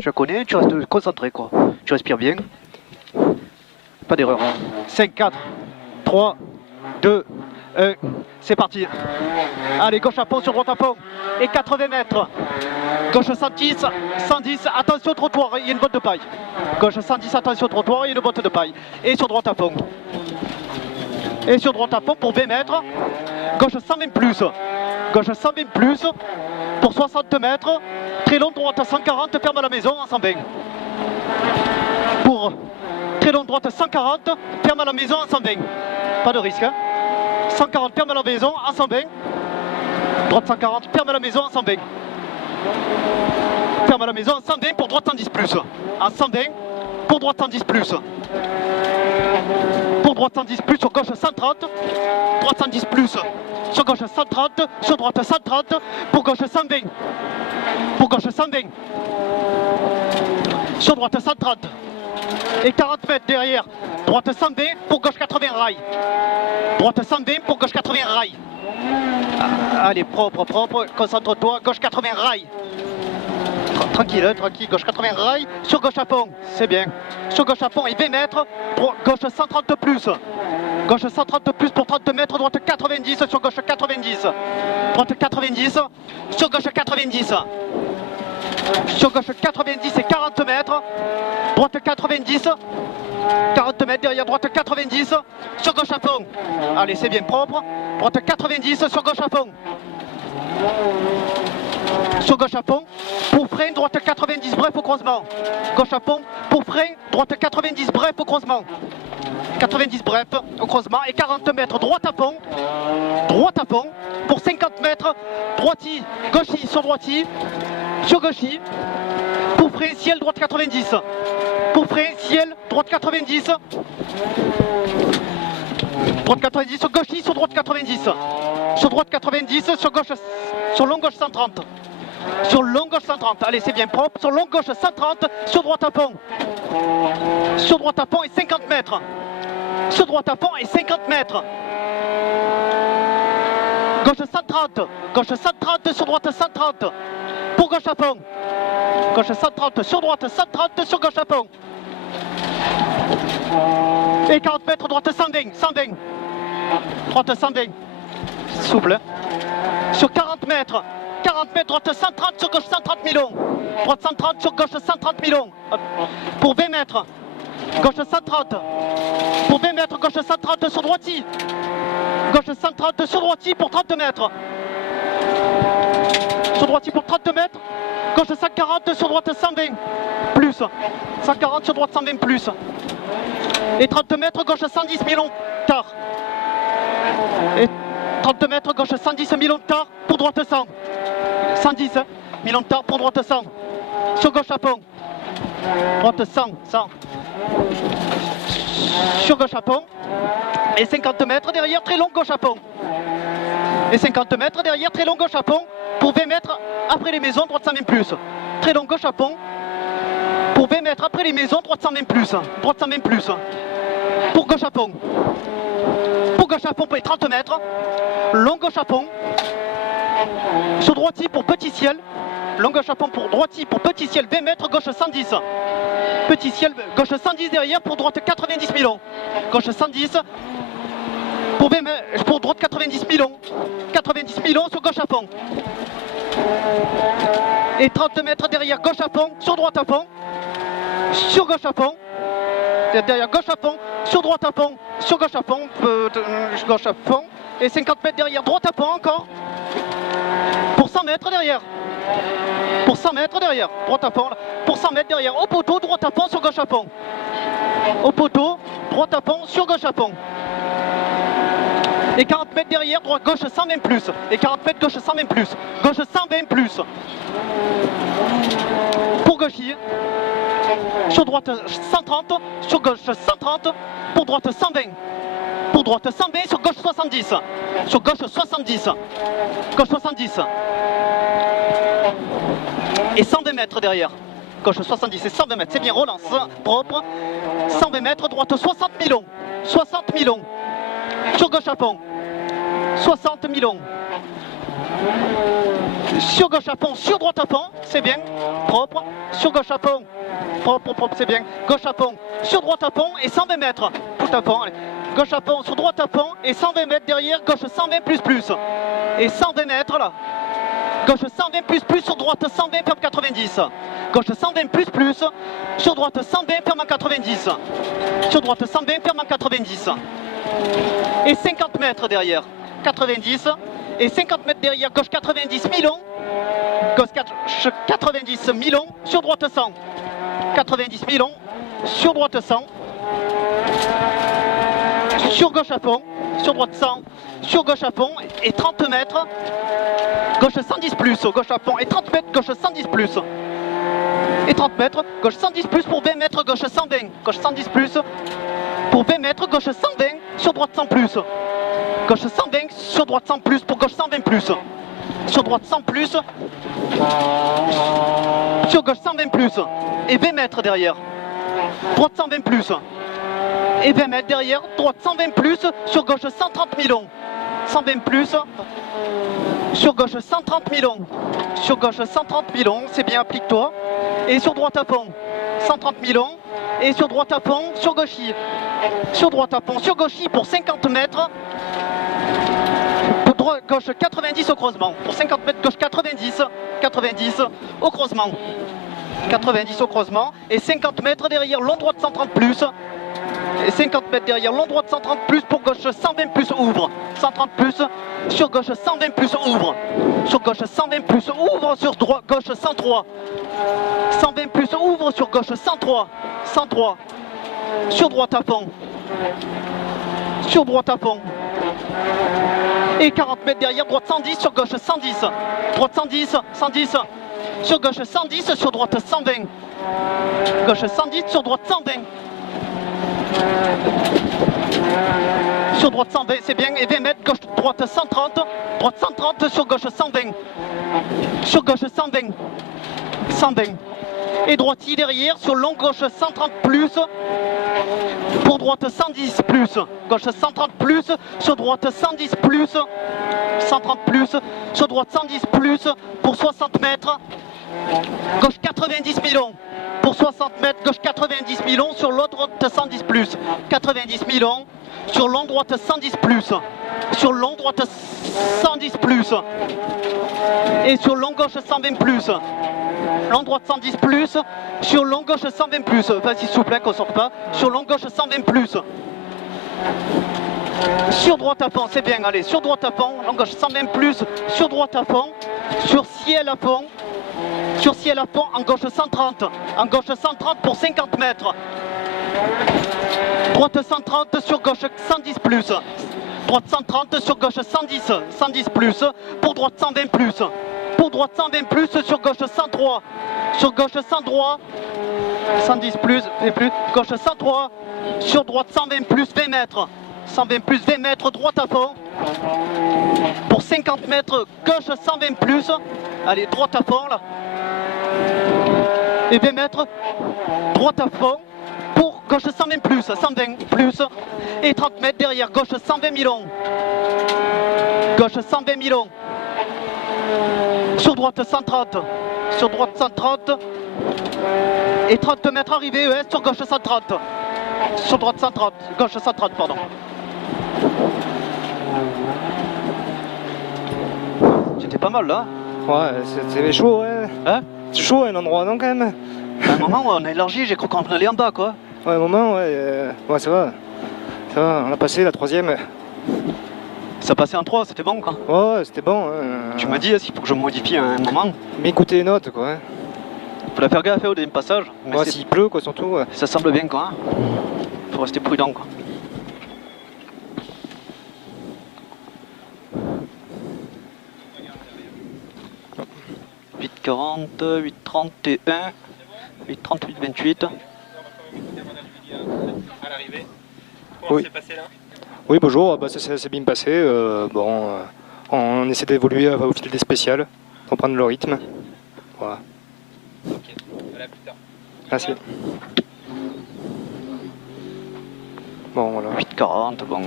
Je connais, tu restes concentré quoi. Tu respires bien. Pas d'erreur. 5, 4, 3, 2, 1. C'est parti. Allez, gauche à fond sur droite à fond. Et 80 mètres. Gauche 110, 110. Attention au trottoir, il y a une botte de paille. Gauche 110, attention au trottoir, il y a une botte de paille. Et sur droite à fond. Et sur droite à fond pour 20 mètres. Gauche 120 plus. Gauche 120 plus. Pour 60 mètres. Très long droite 140, ferme à la maison en 120. Pour très long droite 140, ferme à la maison en 120. Pas de risque. Hein. 140, ferme à la maison en 120. Droite 140, ferme à la maison en 120. Ferme à la maison en 120 pour droite 110 plus. En 120 pour droite 110 plus. Pour droite 110 plus sur gauche 130. Droite 110 plus. Sur gauche 130, sur droite 130, pour gauche 120. Pour gauche 120. Sur droite 130. Et 40 mètres derrière. Droite 120, pour gauche 80 rail. Droite 120, pour gauche 80 rail. Allez, propre, propre, concentre-toi, gauche 80 rail. Tranquille, hein, tranquille, gauche 80 rail, sur gauche à fond, c'est bien. Sur gauche à fond et 20 mètres, gauche 130 plus. Gauche 130 plus pour 30 mètres, droite 90, sur gauche 90. Droite 90, sur gauche 90. Sur gauche 90 et 40 mètres, droite 90. 40 mètres derrière, droite 90, sur gauche à fond. Allez, c'est bien propre. Droite 90, sur gauche à fond. Sur gauche à fond, pour frein, droite 90, bref au croisement. Gauche à fond, pour frein, droite 90, bref au croisement. 90 bref au croisement et 40 mètres, droite à fond, pour 50 mètres, droiti, gauchi sur droiti, sur gauchi, pour frein, ciel, droite 90. Pour frein, ciel, droite 90. Droite 90, sur gauchi, sur droite 90. Sur droite 90, sur gauche, sur long gauche 130. Sur long gauche 130, allez c'est bien propre, sur long gauche 130, sur droite à fond. Sur droite à fond et 50 mètres. Sur droite à fond et 50 mètres. Gauche 130, sur droite 130. Pour gauche à fond. Gauche 130, sur droite 130, sur gauche à fond. Et 40 mètres, droite 120, 120. Droite 120. Souple. Hein. Sur 40 mètres, droite 130, sur gauche 130 millions. Droite 130, sur gauche 130 millions. Pour 20 mètres, gauche 130. Pour 20 mètres, gauche 130 sur droiti. Gauche 130 sur droiti pour 30 mètres. Sur droiti pour 30 mètres. Gauche 140 sur droite 120. Plus. 140 sur droite 120 plus. Et 30 mètres, gauche 110 millions tard. Et 30 mètres, gauche 110 millions tard pour droite 100. 110 millions tard pour droite 100. Sur gauche à fond. Droite 100, 100. Sur gauche à fond. Et 50 mètres derrière, très long gauche à fond. Et 50 mètres derrière, très long gauche à fond. Pour 20 mètres après les maisons, droite 120 plus. Très long gauche à fond. Pour 20 mètres après les maisons, droite 120 plus. Droite 120 plus. Pour gauche à fond. Pour gauche à fond, pour 30 mètres. Long gauche à fond. Sur droiti pour petit ciel. Long gauche à fond pour droiti pour petit ciel, 20 mètres, gauche 110. Petit ciel, gauche 110 derrière pour droite 90 millions. Gauche 110 pour, 20 mètres, pour droite 90 millions. 90 millions sur gauche à fond. Et 30 mètres derrière, gauche à fond, sur droite à fond. Sur gauche à fond. Derrière, gauche à fond, sur droite à fond, sur gauche à fond, gauche à fond. Et 50 mètres derrière, droite à fond encore. Pour 100 mètres derrière. Pour 100 mètres derrière, droite à fond. Pour 100 mètres derrière, au poteau, droite à fond, sur gauche à fond. Au poteau, droite à fond, sur gauche à fond. Et 40 mètres derrière, droite, gauche 120 plus. Et 40 mètres, gauche 120 plus. Gauche 120 plus. Pour gauchis. Sur droite 130, sur gauche 130, pour droite 120. Pour droite 120, sur gauche 70. Sur gauche 70. Gauche 70. Et 120 mètres derrière. Gauche 70 et 120 mètres. C'est bien, relance propre. 120 mètres, droite 60 millions. 60 millions. Sur gauche à fond. 60 millions. Sur gauche à fond, sur droite à fond, c'est bien, propre. Sur gauche à fond, propre, propre, c'est bien. Gauche à fond, sur droite à fond et 120 mètres. Tout à fond, allez. Gauche à fond, sur droite à fond et 120 mètres derrière, gauche 120 plus plus. Et 120 mètres là. Gauche 120 plus plus, sur droite 120, ferme 90. Gauche 120 plus plus, sur droite 120, ferme 90. Sur droite 120, ferme 90. Et 50 mètres derrière, 90. Et 50 mètres derrière, gauche 90, Milon. Gauche 90, Milon, sur droite 100. 90, Milon, sur droite 100. Sur gauche à fond, sur droite 100. Sur gauche à fond et 30 mètres. Gauche 110 plus, gauche à fond et 30 mètres, gauche 110 plus. Et 30 mètres, gauche 110 plus pour 20 mètres, gauche 120. Gauche 110 plus pour 20 mètres, gauche 120, sur droite 100 plus. Gauche 120, sur droite 100 plus pour gauche 120 plus. Sur droite 100 plus. Sur gauche 120 plus. Et 20 mètres derrière. Droite 120 plus. Et 20 mètres derrière, droite 120 plus, sur gauche 130 Milon. 120 plus. Sur gauche 130 Milon. Sur gauche 130 Milon, c'est bien, applique-toi. Et sur droite à fond, 130 Milon. Et sur droite à fond, sur gauchy. Sur droite à fond, sur gauchy pour 50 mètres. Pour droite, gauche 90 au creusement. Pour 50 mètres, gauche 90. 90 au creusement. 90 au creusement. Et 50 mètres derrière, long droite 130 plus. Et 50 mètres derrière, long droite 130 plus pour gauche 120 plus ouvre. 130 plus, sur gauche 120 plus ouvre. Sur gauche 120 plus ouvre, sur droite, gauche 103. 120 plus ouvre, sur gauche 103. 103. Sur droite à fond. Sur droite à fond. Et 40 mètres derrière, droite 110, sur gauche 110. Droite 110, 110. Sur gauche 110, sur droite 120. Gauche 110, sur droite 120. Sur droite 120, c'est bien, et 20 mètres, gauche droite 130, droite 130, sur gauche 120, sur gauche 120, 120, et droitier derrière, sur long gauche 130 plus, pour droite 110 plus, gauche 130 plus, sur droite 110 plus, 130 plus, sur droite 110 plus, pour 60 mètres, gauche 90 Milon. Pour 60 mètres, gauche 90 Milon, sur l'autre droite 110 plus. 90 Milon, sur long droite 110 plus. Sur long droite 110 plus. Et sur long gauche 120 plus. Long droite 110 plus. Sur long gauche 120 plus. Vas-y, s'il vous plaît, qu'on sorte pas. Sur long gauche 120 plus. Sur droite à fond, c'est bien, allez. Sur droite à fond, long gauche 120 plus. Sur droite à fond. Sur ciel à fond. Sur ciel à fond, en gauche 130. En gauche 130 pour 50 mètres. Droite 130 sur gauche 110 plus. Droite 130 sur gauche 110. 110 plus. Pour droite 120 plus. Pour droite 120 plus sur gauche 103. Sur gauche 103. 110 plus, et plus. Gauche 103. Sur droite 120 plus 20 mètres. 120 plus 20 mètres, droite à fond. Pour 50 mètres, gauche 120 plus. Allez, droite à fond là. Et 20 mètres, droite à fond. Pour gauche 120 plus, 120 plus. Et 30 mètres derrière, gauche 120 Milon. Gauche 120 Milon. Sur droite 130. Sur droite 130. Et 30 mètres arrivée, ES sur gauche 130. Sur droite 130. Gauche 130, pardon. C'était pas mal là. Ouais, c'était chaud, ouais. Hein? C'est chaud un endroit, non, quand même. À un moment, on a élargi, j'ai cru qu'on allait en bas, quoi. Ouais, un moment, ouais. Ouais, ça va. Ça va, on a passé la troisième. Ça passait en 3, c'était bon, quoi. Ouais, c'était bon. Tu m'as dit s'il faut que je modifie à un moment. Mais écoutez les notes, quoi. Faut la faire gaffe au deuxième passage. Mais Ouais, s'il pleut, quoi, surtout. Ouais. ça semble bien, quoi. Faut rester prudent, quoi. « 8,40, 8,31, 8,30, 8,28. » À l'arrivée. Oui. Comment s'est passé là? Oui, bonjour, bah, ça s'est bien passé. On essaie d'évoluer au fil des spéciales, pour prendre le rythme. Voilà. Ok, voilà plus tard. Merci. Bon, voilà. 8,40, bon.